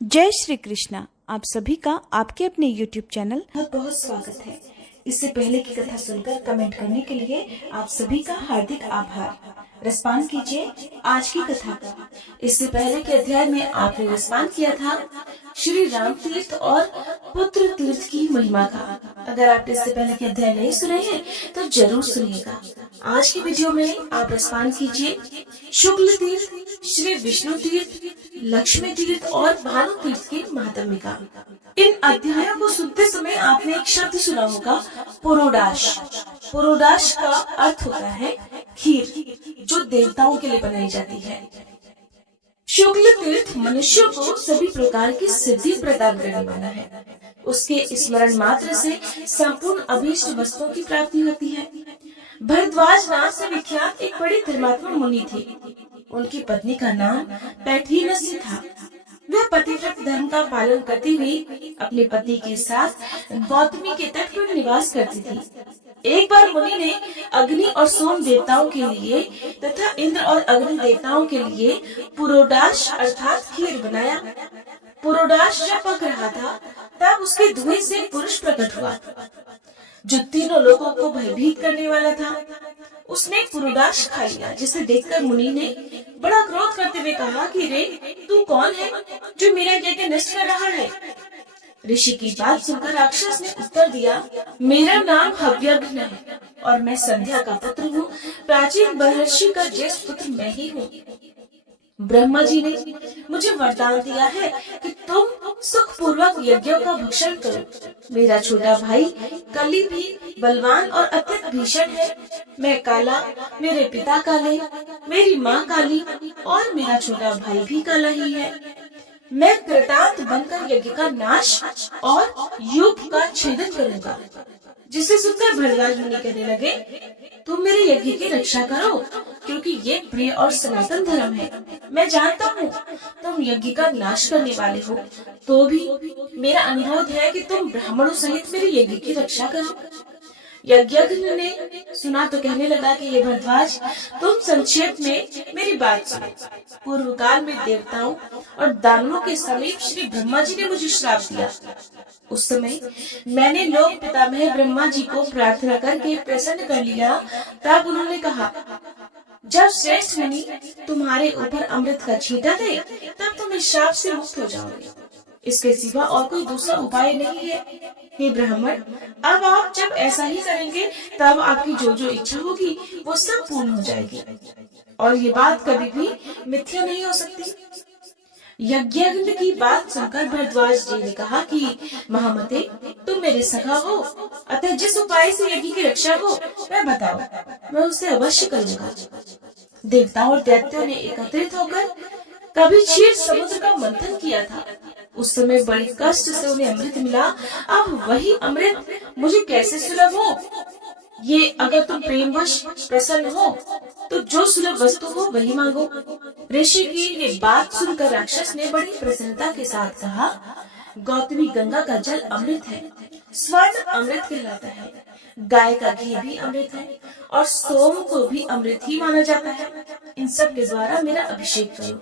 जय श्री कृष्णा। आप सभी का आपके अपने YouTube चैनल बहुत बहुत स्वागत है। इससे पहले की कथा सुनकर कमेंट करने के लिए आप सभी का हार्दिक आभार। रसपान कीजिए आज की कथा का। इससे पहले के अध्याय में आपने रसपान किया था श्री राम तीर्थ और पुत्र तीर्थ की महिमा का। अगर आपने इससे पहले के अध्याय नहीं सुने हैं तो जरूर सुनिएगा। आज की वीडियो में आप रसपान कीजिए शुक्ल तीर्थ, श्री विष्णु तीर्थ, लक्ष्मी तीर्थ और भानु तीर्थ की महात्म्य का। इन अध्यायों को सुनते समय आपने एक शब्द सुना होगा, पुरोडाश। पुरोडाश का अर्थ होता है खीर, जो देवताओं के लिए बनाई जाती है। शुक्ल तीर्थ मनुष्य को सभी प्रकार की सिद्धि प्रदान करने वाला है। उसके स्मरण मात्र से संपूर्ण अभीष्ट वस्तुओं की प्राप्ति होती है। भरद्वाज नाम से विख्यात एक बड़े धर्मात्मा मुनि थे। उनकी पत्नी का नाम पैठीनसी था। वह पतिव्रत धर्म का पालन करती हुई अपने पति के साथ गौतमी के तट पर निवास करती थी। एक बार मुनि ने अग्नि और सोम देवताओं के लिए तथा इंद्र और अग्नि देवताओं के लिए पुरोडाश अर्थात खीर बनाया। पुरोडाश जब पक रहा था तब उसके धुएं से एक पुरुष प्रकट हुआ, जो तीनों लोगों को भयभीत करने वाला था। उसने पुरोडाश खा लिया, जिसे देखकर मुनि ने बड़ा क्रोध करते हुए कहा कि रे, तू कौन है जो मेरा यज्ञ नष्ट कर रहा है? ऋषि की बात सुनकर राक्षस ने उत्तर दिया, मेरा नाम हव्यग्न है और मैं संध्या का पुत्र हूँ। प्राचीन महर्षि का ज्येष्ठ पुत्र मैं ही हूँ। ब्रह्मा जी ने मुझे वरदान दिया है कि तुम सुख पूर्वक यज्ञों का भक्षण करो। मेरा छोटा भाई कली भी बलवान और अत्यंत भीषण है। मैं काला, मेरे पिता काले, मेरी माँ काली और मेरा छोटा भाई भी काला ही है। मैं कृतांत बनकर यज्ञ का नाश और युग का छेदन करूंगा। जिसे सुनकर भरद्वाज मुनि कहने लगे, तुम मेरे यज्ञ की रक्षा करो, क्योंकि ये प्रिय और सनातन धर्म है। मैं जानता हूँ तुम यज्ञ का नाश करने वाले हो, तो भी मेरा अनुरोध है कि तुम ब्राह्मणों सहित मेरे यज्ञ की रक्षा करो। यज्ञज्ञ ने सुना तो कहने लगा कि ये भरद्वाज, तुम संक्षेप में मेरी बात सुनो। पूर्व काल में देवताओं और दानवों के समीप श्री ब्रह्मा जी ने मुझे श्राप दिया। उस समय मैंने लोक पितामह ब्रह्मा जी को प्रार्थना करके प्रसन्न कर लिया। तब उन्होंने कहा, जब श्रेष्ठ मुनि तुम्हारे ऊपर अमृत का छींटा दे, तब तुम इस श्राप से मुक्त हो जाओगे। इसके सिवा और कोई दूसरा उपाय नहीं है। हे ब्राह्मण, अब आप जब ऐसा ही करेंगे तब आपकी जो जो इच्छा होगी वो सब पूर्ण हो जाएगी और ये बात कभी भी मिथ्या नहीं हो सकती। यज्ञज्ञ की बात सुनकर भरद्वाज जी ने कहा कि महामते, तुम मेरे सखा हो, अतः जिस उपाय से यज्ञ की रक्षा हो मैं बताओ, मैं उसे अवश्य करूंगा। देवताओं और दैत्यों ने एकत्रित होकर कभी क्षीर समुद्र का मंथन किया था। उस समय बड़े कष्ट से उन्हें अमृत मिला। अब वही अमृत मुझे कैसे सुलभ हो? ये अगर तुम प्रेमवश प्रसन्न हो तो जो सुलभ वस्तु हो वही मांगो। ऋषि की ये बात सुनकर राक्षस ने बड़ी प्रसन्नता के साथ कहा, गौतमी गंगा का जल अमृत है, स्वर्ण अमृत कहलाता है, गाय का घी भी अमृत है और सोम को भी अमृत ही माना जाता है। इन सब के द्वारा मेरा अभिषेक करो,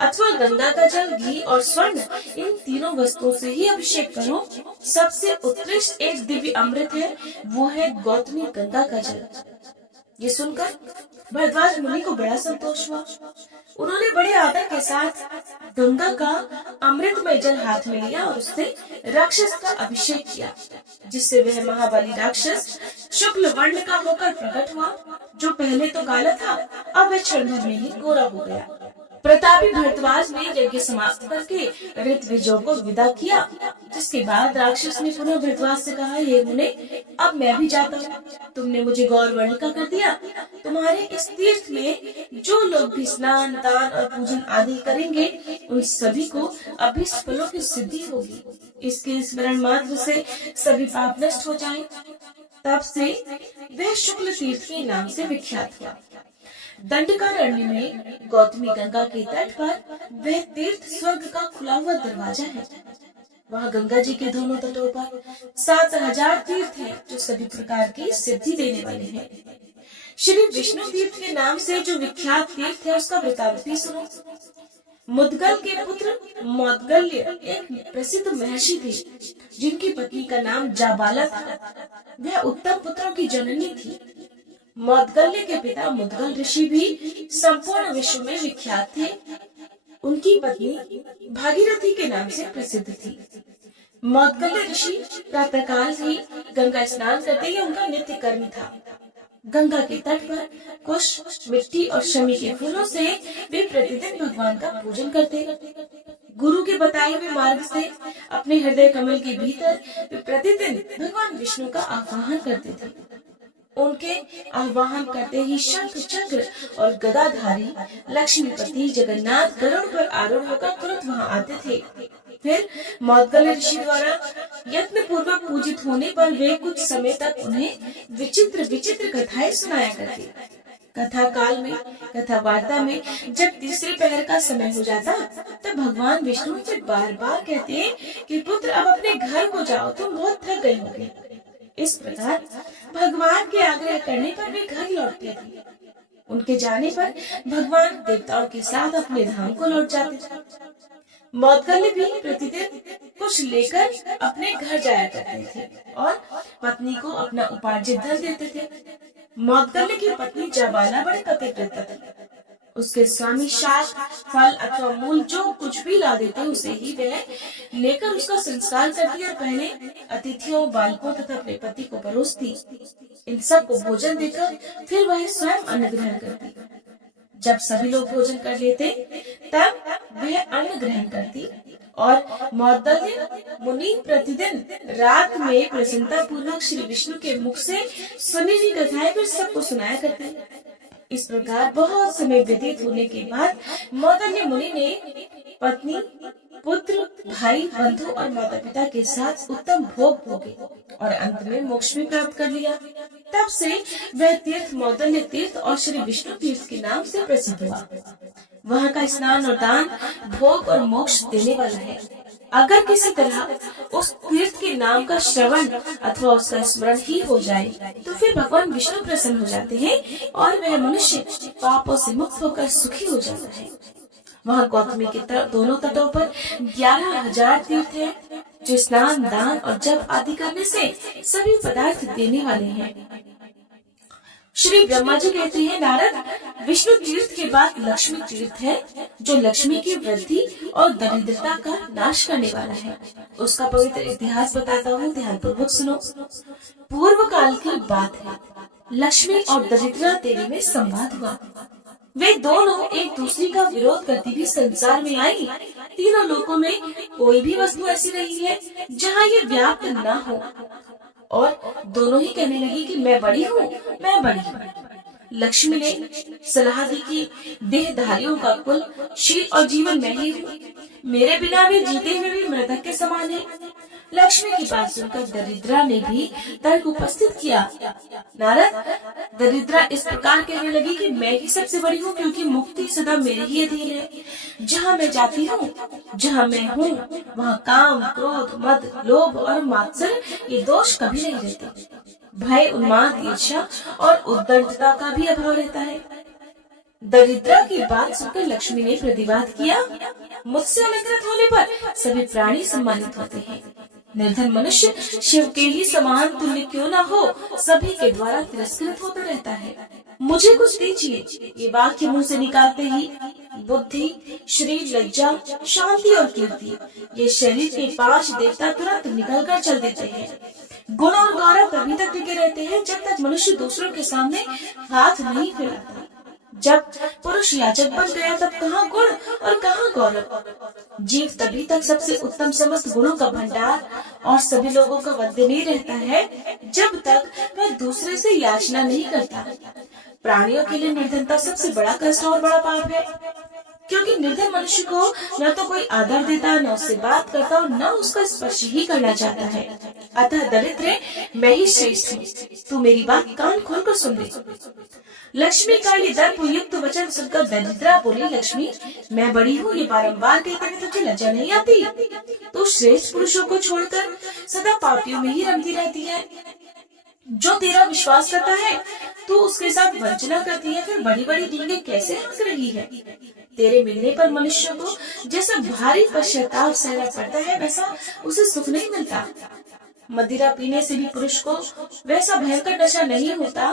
अथवा गंगा का जल, घी और स्वर्ण, इन तीनों वस्तुओं से ही अभिषेक करो। सबसे उत्कृष्ट एक दिव्य अमृत है, वो है गौतमी गंगा का जल। ये सुनकर भरद्वाज मुनि को बड़ा संतोष हुआ। उन्होंने बड़े आदर के साथ गंगा का अमृतमय जल हाथ में लिया और उससे राक्षस का अभिषेक किया, जिससे वह महाबली राक्षस शुक्ल वर्ण का होकर प्रकट हुआ। जो पहले तो काला था, अब वह क्षण भर में ही गोरा हो गया। प्रतापी भरद्वाज ने यज्ञ समाप्त करके ऋत्विजों को विदा किया, जिसके बाद राक्षस ने पुनः भरद्वाज से कहा, हे मुने, अब मैं भी जाता हूँ। तुमने मुझे गौर वर्ण का कर दिया। तुम्हारे इस तीर्थ में जो लोग भी स्नान, दान और पूजन आदि करेंगे, उन सभी को अभीष्ट फलों की सिद्धि होगी। इसके स्मरण मात्र से सभी पाप नष्ट हो जाएं। तब से वह शुक्ल तीर्थ के नाम से विख्यात हुआ। दंडकारण्य में गौतमी गंगा के तट पर वह तीर्थ स्वर्ग का खुला हुआ दरवाजा है। वहाँ गंगा जी के दोनों तटों पर 7000 तीर्थ हैं, जो सभी प्रकार की सिद्धि देने वाले हैं। श्री विष्णु तीर्थ के नाम से जो विख्यात तीर्थ है, उसका वृतांत भी सुनो। मुद्गल के पुत्र मौद्गल्य एक प्रसिद्ध महर्षि थे, जिनकी पत्नी का नाम जाबाला था। वह उत्तम पुत्रों की जननी थी। मौद्गल्य के पिता मुद्गल ऋषि भी संपूर्ण विश्व में विख्यात थे। उनकी पत्नी भागीरथी के नाम से प्रसिद्ध थी। मौद्गल्य ऋषि प्रातःकाल ही गंगा स्नान करते ही उनका नित्य कर्म था। गंगा के तट पर कुश, मिट्टी और शमी के फूलों से वे प्रतिदिन भगवान का पूजन करते। गुरु के बताए हुए मार्ग से अपने हृदय कमल के भीतर वे प्रतिदिन भगवान विष्णु का आवाहन करते थे। उनके आवाहन करते ही शंख, चक्र और गदाधारी लक्ष्मीपति जगन्नाथ गरुड़ पर आरूढ़ होकर तुरंत वहां आते थे। फिर मौद्गल्य ऋषि द्वारा यत्न पूर्वक पूजित होने पर वे कुछ समय तक उन्हें विचित्र विचित्र कथाएं सुनाया करते। कथा काल में, कथा वार्ता में जब तीसरे पहर का समय हो जाता, तब भगवान विष्णु से बार बार कहते कि पुत्र अब अपने घर को जाओ, तुम बहुत थक गए होगे। इस प्रकार भगवान के आग्रह करने पर वे घर लौटते थे। उनके जाने पर भगवान देवताओं के साथ अपने धाम को लौट जाते थे। मौद्गल्य भी प्रतिदिन कुछ लेकर अपने घर जाया करते थे और पत्नी को अपना उपार्जित धन देते थे। मौद्गल्य की पत्नी जाबाला बड़े पतिव्रता थी। उसके स्वामी शाक, फल अथवा मूल जो कुछ भी ला देते उसे ही वह लेकर उसका संस्कार करती और पहले अतिथियों, बालकों तथा अपने पति को परोसती। इन सब को भोजन देकर फिर वह स्वयं अन्न ग्रहण करती। जब सभी लोग भोजन कर लेते तब वह अन्न ग्रहण करती और मौद्गल्य मुनि प्रतिदिन रात में प्रसन्नता पूर्वक श्री विष्णु के मुख से सुनी हुई कथाएं फिर सबको सुनाया करते। इस प्रकार बहुत समय व्यतीत होने के बाद मौद्गल्य मुनि ने पत्नी, पुत्र, भाई, बंधु और माता पिता के साथ उत्तम भोग भोगे और अंत में मोक्ष भी प्राप्त कर लिया। तब से वह तीर्थ मौद्गल्य तीर्थ और श्री विष्णु तीर्थ के नाम से प्रसिद्ध हुआ। वहाँ का स्नान और दान भोग और मोक्ष देने वाला है। अगर किसी तरह उस तीर्थ के नाम का श्रवण अथवा उसका स्मरण ही हो जाए तो फिर भगवान विष्णु प्रसन्न हो जाते हैं और वह मनुष्य पापों से मुक्त होकर सुखी हो जाता है। वहाँ गौतमी के दोनों तटों पर 11,000 तीर्थ हैं, जो स्नान, दान और जप आदि करने से सभी पदार्थ देने वाले हैं। श्री ब्रह्मा जी कहते हैं, नारद, विष्णु तीर्थ के बाद लक्ष्मी तीर्थ है, जो लक्ष्मी की वृद्धि और दरिद्रता का नाश करने वाला है। उसका पवित्र इतिहास बताता हूँ, ध्यान पूर्वक सुनो। पूर्व काल की बात है। लक्ष्मी और दरिद्रा देवी में संवाद हुआ। वे दोनों एक दूसरे का विरोध करती भी संसार में आई। तीनों लोकों में कोई भी वस्तु ऐसी नहीं है जहाँ ये व्याप्त न हो, और दोनों ही कहने लगी कि मैं बड़ी हूँ, मैं बड़ी हूँ। लक्ष्मी ने सलाह दी कि देहधारियों का कुल, शील और जीवन मैं ही हूँ, मेरे बिना वे जीते हुए भी मृतक के समान है। लक्ष्मी की बात सुनकर दरिद्रा ने भी तर्क उपस्थित किया। नारद, दरिद्रा इस प्रकार कहने लगी कि मैं ही सबसे बड़ी हूँ, क्योंकि मुक्ति सदा मेरे ही अधीन है। जहाँ मैं जाती हूँ, जहाँ मैं हूँ, वहाँ काम, क्रोध, मद, लोभ और मात्सर्य ये दोष कभी नहीं रहते। भय, उन्माद, ईर्ष्या और उद्दंडता का भी अभाव रहता है। दरिद्रा की बात सुनकर लक्ष्मी ने प्रतिवाद किया, मुझसे अलंकृत होने पर सभी प्राणी सम्मानित होते हैं। निर्धन मनुष्य शिव के ही समान तुल्य क्यों न हो, सभी के द्वारा तिरस्कृत होता रहता है। मुझे कुछ दीजिए। ये वाक्य मुंह से निकालते ही बुद्धि, शरीर, लज्जा, शांति और कीर्ति, ये शरीर के 5 देवता तुरंत निकल कर चल देते हैं। गुण और गौरव तभी तक टिके रहते हैं जब तक मनुष्य दूसरों के सामने हाथ नहीं फैलाता। जब पुरुष याचक बन गया तब कहाँ गुण और कहाँ गौरव। जीव तभी तक सबसे उत्तम समस्त गुणों का भंडार और सभी लोगों का वंदनीय रहता है जब तक वह दूसरे से याचना नहीं करता। प्राणियों के लिए निर्धनता सबसे बड़ा कष्ट और बड़ा पाप है, क्योंकि निर्धन मनुष्य को न तो कोई आदर देता, न उससे बात करता और न उसका स्पर्श ही करना चाहता है। अतः दरिद्र मैं ही श्रेष्ठ हूँ, तू मेरी बात कान खोलकर सुन ले। लक्ष्मी का ये दर्पयुक्त वचन सुनकर दरिद्रा बोली, लक्ष्मी, मैं बड़ी हूँ ये बारंबार कहते हुए तुझे लज्जा नहीं आती? तू श्रेष्ठ पुरुषों को छोड़कर सदा पापियों में ही रमती रहती है। जो तेरा विश्वास करता है तू उसके साथ वंचना करती है, फिर बड़ी बड़ी डींगे कैसे हाँक रही है? तेरे मिलने पर मनुष्य को जैसा भारी पश्चाताप सहना पड़ता है, वैसा उसे सुख नहीं मिलता। मदिरा पीने से भी पुरुष को वैसा भयंकर नशा नहीं होता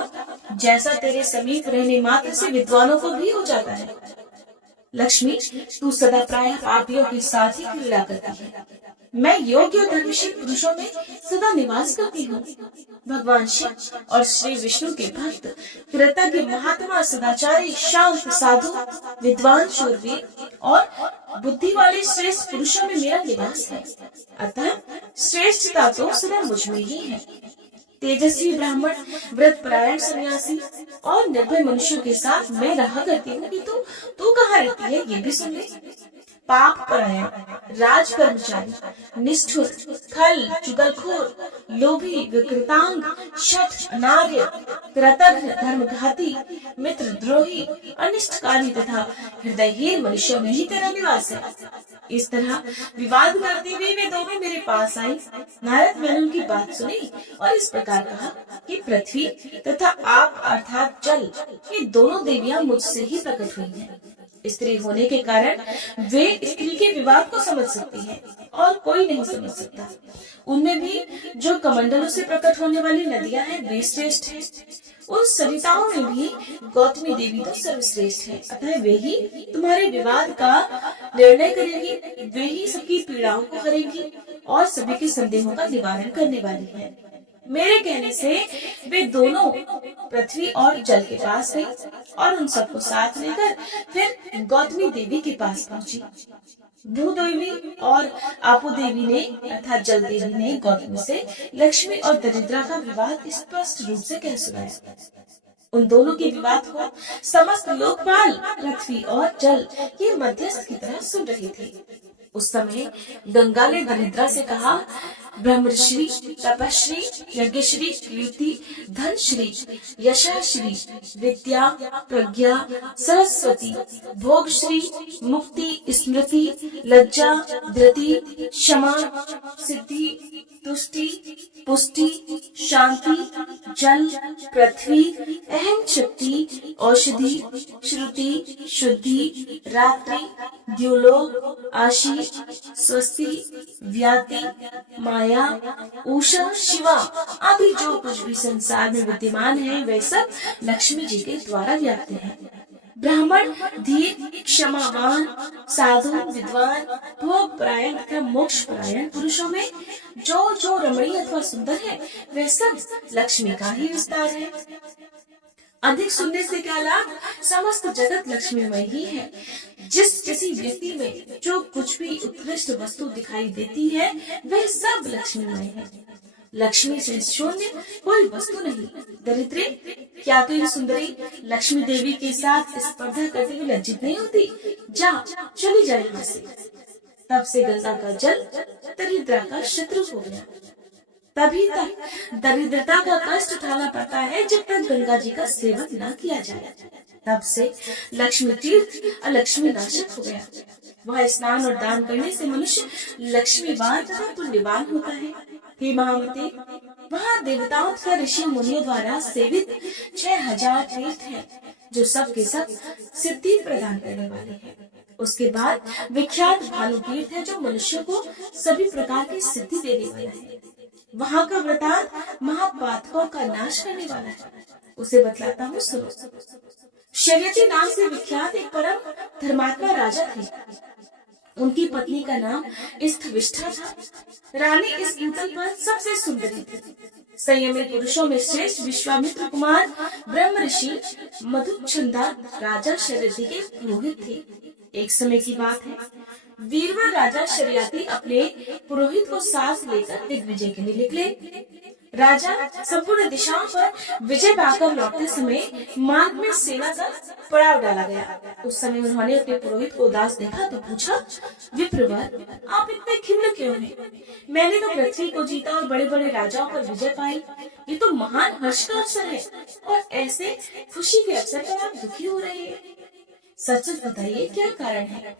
जैसा तेरे समीप रहने मात्र से विद्वानों को भी हो जाता है। लक्ष्मी, तू सदा प्रायः पापियों के साथ ही क्रीड़ा करती है। मैं योग्य और धर्मशील पुरुषों में सदा निवास करती हूँ। भगवान शिव और श्री विष्णु के भक्त, कृतज्ञ, महात्मा, सदाचारी, शांत, साधु, विद्वान, शूरवीर और बुद्धि वाले श्रेष्ठ पुरुषों में मेरा निवास है। अतः श्रेष्ठता तो सदा मुझ में ही है। तेजस्वी ब्राह्मण, व्रत परायण सन्यासी और निर्भय मनुष्यों के साथ मैं रहा करती हूँ, कि तू कहाँ रहती है ये भी सुन ले। पाप परायण, राज कर्मचारी, निष्ठुर, खल, चुगलखोर, लोभी, विकृतांग, शठ, अनार्य, कृतघ्न, धर्मघाती, मित्रद्रोही, अनिष्टकारी तथा हृदयहीन मनुष्यों में ही तेरा निवास है। इस तरह विवाद करते हुए वे दोनों मेरे पास आई। नारद, मैंने उनकी बात सुनी और इस प्रकार कहा कि पृथ्वी तथा आप अर्थात जल, ये दोनों देवियां मुझसे ही प्रकट हुई हैं। स्त्री होने के कारण वे स्त्री के विवाद को समझ सकती हैं और कोई नहीं समझ सकता। उनमें भी जो कमंडलों से प्रकट होने वाली नदियां हैं, वे श्रेष्ठ हैं। उन सरिताओं में भी गौतमी देवी तो सर्वश्रेष्ठ है। अतः वे ही तुम्हारे विवाद का निर्णय करेंगी, वे ही सबकी पीड़ाओं को हरेंगी और सभी के संदेहों का निवारण करने वाली है। मेरे कहने से वे दोनों पृथ्वी और जल के पास गई और उन सबको साथ लेकर फिर गौतमी देवी के पास पहुंची। भूदेवी और आपू देवी ने अर्थात जल देवी ने गौतमी से लक्ष्मी और दरिद्रा का विवाद स्पष्ट रूप से कह सुनाया। उन दोनों के विवाद को समस्त लोकपाल पृथ्वी और जल के मध्यस्थ की तरह सुन रहे थे। उस समय गंगा ने दरिद्रा से कहा, ब्रह्मश्री, तपश्री, यज्ञश्री, कीर्ति, धनश्री, यशश्री, विद्या, प्रज्ञा, सरस्वती, भोगश्री, मुक्ति, स्मृति, लज्जा, धृति, क्षमा, सिद्धि, तुष्टि, पुष्टि, शांति, जल, पृथ्वी, अहम शक्ति, औषधि, श्रुति, शुद्धि, रात्रि, द्युलोक, आशीष, स्वस्ति, व्याति, माया, उषा, शिवा आदि जो कुछ भी संसार में विद्यमान है, वे सब लक्ष्मी जी के द्वारा व्याप्त हैं। ब्राह्मण, धीर, क्षमावान, साधु, विद्वान, भोग परायण तथा मोक्ष परायण पुरुषों में जो जो रमणीय अथवा सुंदर है, वे सब लक्ष्मी का ही विस्तार है। अधिक सुनने से क्या लाभ, समस्त जगत लक्ष्मीमय ही है। जिस किसी व्यक्ति में जो कुछ भी उत्कृष्ट वस्तु दिखाई देती है, वह सब लक्ष्मीमय है। लक्ष्मी से शून्य कोई वस्तु नहीं। दरिद्रे, क्या तू इन सुंदरी लक्ष्मी देवी के साथ स्पर्धा करते हुए लज्जित नहीं होती? जा, चली जाए यहाँ से। तब से गंगा का जल दरिद्रा का शत्रु हो गया। तभी तक दरिद्रता का कष्ट उठाना पड़ता है जब तक गंगा जी का सेवन न किया जाए। तब से लक्ष्मी तीर्थ लक्ष्मी नाशक हो गया। वह स्नान और दान करने से मनुष्य लक्ष्मीवान तथा पुण्यवान होता है। हे महामते, वहाँ देवताओं तथा ऋषि मुनियों द्वारा सेवित 6000 तीर्थ हैं, जो सब के सब सिद्धि प्रदान करने वाले हैं। उसके बाद विख्यात भानु तीर्थ है, जो मनुष्य को सभी प्रकार की सिद्धि देने वाला है। वहाँ का वृतांत महापातकों का नाश करने वाला है। उसे बतलाता हूँ, सुनो। शर्यती नाम से विख्यात एक परम धर्मात्मा राजा थे। उनकी पत्नी का नाम स्थविष्ठा था। रानी इस भूतल पर सबसे सुंदरी थी। संयमी पुरुषों में श्रेष्ठ विश्वामित्र कुमार ब्रह्म ऋषि मधुच्छंदा राजा शर्यती के पुरोहित थे। एक समय की बात है, वीरवर राजा शर्यती अपने पुरोहित को साथ लेकर दिग्विजय के लिए निकले। राजा संपूर्ण दिशाओं पर विजय पाकर लौटते समय मार्ग में सेना का पड़ाव डाला गया। उस समय उन्होंने अपने पुरोहित को उदास देखा तो पूछा, विप्रवर, आप इतने खिन्न क्यों हैं? मैंने तो पृथ्वी को जीता और बड़े बड़े राजाओं पर विजय पाई। ये तो महान हर्ष का अवसर है और ऐसे खुशी के अवसर पर आप दुखी हो रहे हैं। सच सच बताइए, क्या कारण है?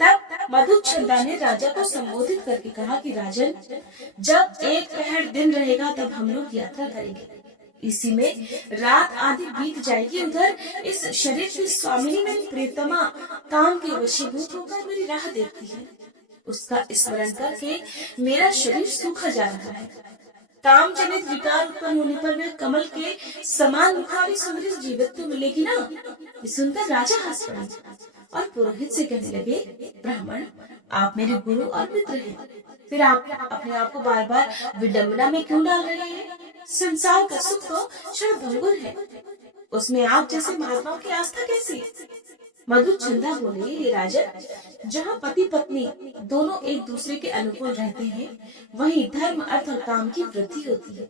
तब मधुच्छंदा ने राजा को संबोधित करके कहा कि राजन, जब एक पहर दिन रहेगा तब हम लोग यात्रा करेंगे। इसी में रात आधी बीत जाएगी, उधर इस शरीर की स्वामिनी मेरी प्रियतमा काम के वशीभूत होकर मेरी राह देखती है। उसका स्मरण करके मेरा शरीर सूखा जा रहा है। काम जनित विकार उत्पन्न होने पर वह कमल के समान मुखारी सुंदरी जीवित तो मिलेगी ना। ये सुनकर राजा हंस पड़े और पुरोहित से कहने लगे, ब्राह्मण, आप मेरे गुरु और मित्र हैं, फिर आप अपने आप को बार बार विडंबना में क्यों डाल रहे हैं? संसार का सुख तो क्षणभंगुर है, उसमें आप जैसे महात्माओं की आस्था कैसी? मधुचंदा बोले, हे राजन, जहाँ पति पत्नी दोनों एक दूसरे के अनुकूल रहते हैं, वहीं धर्म, अर्थ और काम की वृद्धि होती है।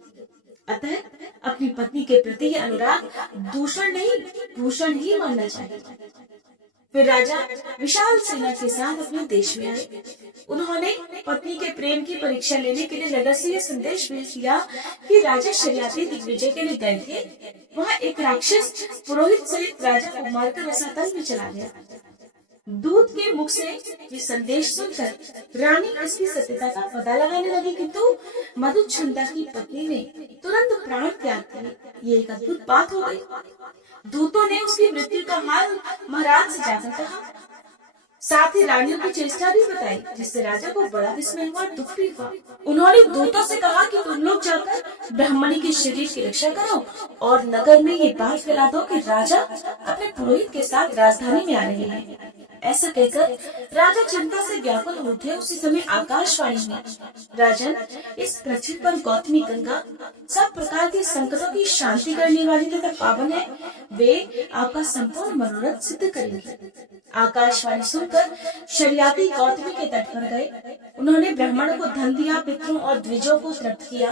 अतः अपनी पत्नी के प्रति यह अनुराग दूषण नहीं, भूषण ही मानना चाहिए। फिर राजा विशाल सेना के साथ अपने देश में आए। उन्होंने पत्नी के प्रेम की परीक्षा लेने के लिए नगर से यह संदेश भेज दिया कि राजा शर्याती दिग्विजय के लिए गए थे। वहाँ एक राक्षस पुरोहित सहित राजा को मारकर रसातल में चला गया। दूत के मुख से ये संदेश सुनकर रानी इसकी सत्यता का पता लगाने लगी, किंतु मधुचंदा की पत्नी ने तुरंत प्राण त्याग दिए। ये एक अद्भुत बात हो गई। दूतों ने उसकी मृत्यु का हाल महाराज से जाकर कहा, साथ ही रानियों की चेष्टा भी बताई, जिससे राजा को बड़ा विस्मय हुआ, दुख भी हुआ। उन्होंने दूतों से कहा कि तुम लोग जाकर ब्राह्मणी के शरीर की रक्षा करो और नगर में ये बात फैला दो कि राजा अपने पुरोहित के साथ राजधानी में आ रहे हैं। ऐसा कहकर राजा चिंता से व्याकुल हो उठे। उसी समय आकाशवाणी हुई, राजन, इस पृथ्वी पर गौतमी गंगा सब प्रकार के संकटों की शांति करने वाली तथा पावन है। वे आपका संपूर्ण मनोरथ सिद्ध करेंगे। आकाशवाणी सुनकर शर्याती गौतमी के तट पर गए। उन्होंने ब्राह्मणों को धन दिया, पितरों और द्विजों को तृप्त किया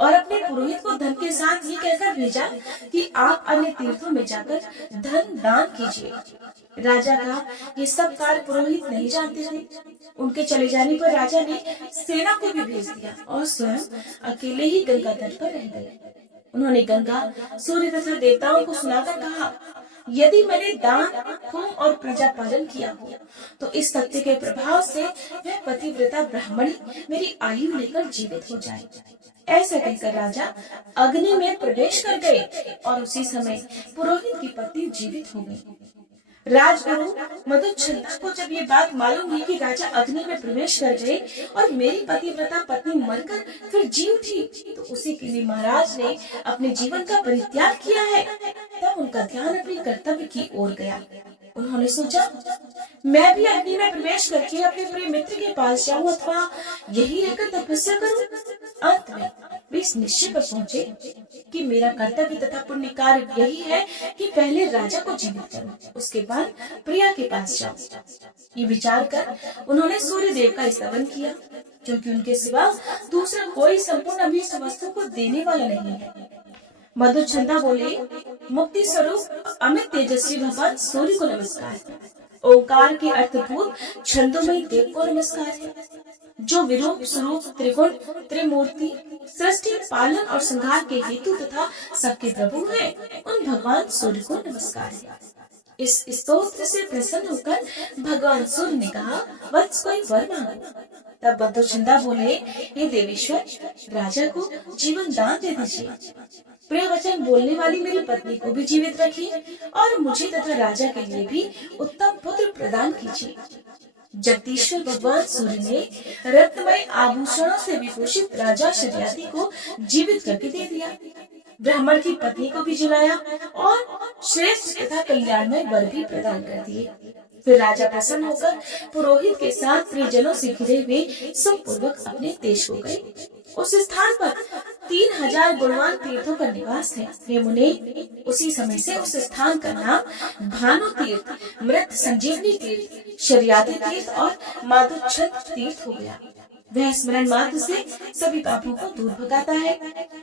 और अपने पुरोहित को धन के साथ ये कहकर भेजा कि आप अन्य तीर्थों में जाकर धन दान कीजिए। राजा का ये सब कार्य पुरोहित नहीं जानते थे। उनके चले जाने पर राजा ने सेना को भी भेज दिया और स्वयं अकेले ही गंगा तट पर रह गए। उन्होंने गंगा, सूर्य तथा देवताओं को सुनाकर कहा, यदि मैंने दान, होम और प्रजा पालन किया हो तो इस सत्य के प्रभाव से वह पतिव्रता ब्राह्मणी मेरी आयु लेकर जीवित हो जाए। ऐसा कहकर राजा अग्नि में प्रवेश कर गए और उसी समय पुरोहित की पत्नी जीवित हो गई। राजगुरु मधुचंदा को जब ये बात मालूम हुई कि राजा अग्नि में प्रवेश कर गए और मेरी पतिव्रता पत्नी मरकर फिर जी उठी, तो उसी के लिए महाराज ने अपने जीवन का परित्याग किया है। तब उनका ध्यान अपने कर्तव्य की ओर गया। उन्होंने सोचा, मैं भी अग्नि में प्रवेश करके अपने प्रिय मित्र के पास जाऊं अथवा यही रहकर तपस्या करूं। अंत में वे इस निश्चय पर पहुंचे कि मेरा कर्तव्य तथा पुण्य कार्य यही है कि पहले राजा को जीवित करूं, उसके बाद प्रिया के पास जाऊं। ये विचार कर उन्होंने सूर्य देव का स्तवन किया, क्योंकि उनके सिवा दूसरा कोई संपूर्ण अभीष्ट वस्तु को देने वाला नहीं है। मधुचंदा बोले, मुक्ति स्वरूप अमित तेजस्वी भगवान सूर्य को नमस्कार है। ओंकार के अर्थभूत छंदोमयी देव को नमस्कार है, जो विरूप स्वरूप त्रिगुण त्रिमूर्ति सृष्टि पालन और संहार के हेतु तथा सबके प्रभु हैं। उन भगवान सूर्य को नमस्कार है। इस स्तोत्र से प्रसन्न होकर भगवान सूर्य ने कहा, वत्स कोई वर मांगो। तब मधुचंदा बोले, हे देवेश्वर, राजा को जीवन दान दे दीजिए। प्रिय वचन बोलने वाली मेरी पत्नी को भी जीवित रखिए और मुझे तथा राजा के लिए भी उत्तम पुत्र प्रदान कीजिए। जगदीश्वर भगवान सूर्य ने रत्नमय आभूषणों से विभूषित राजा शर्याती को जीवित करके दे दिया। ब्राह्मण की पत्नी को भी जिलाया और श्रेष्ठ तथा कल्याणमय वर भी प्रदान कर दिए। फिर राजा प्रसन्न होकर पुरोहित के साथ प्रियजनों से घिरे हुए सुखपूर्वक अपने देश को गए। उस स्थान पर 3000 गुणवान तीर्थों का निवास है। हे मुने, उसी समय से उस स्थान का नाम भानु तीर्थ, मृत संजीवनी तीर्थ, शर्याती तीर्थ और माधुच्छद तीर्थ हो गया। वह स्मरण मात्र से सभी पापों को दूर भगाता है।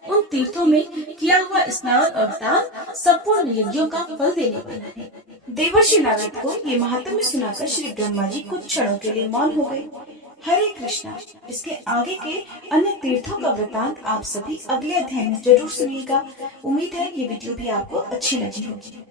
उन तीर्थों में किया हुआ स्नान और दान संपूर्ण यज्ञों का फल देने वाला है। देवर्षि नारद को ये महात्म्य सुनाकर श्री ब्रह्मा जी कुछ क्षणों के लिए मौन हो गए। हरे कृष्णा। इसके आगे के अन्य तीर्थों का वृतांत आप सभी अगले अध्याय में जरूर सुनिएगा। उम्मीद है ये वीडियो भी आपको अच्छी लगी होगी।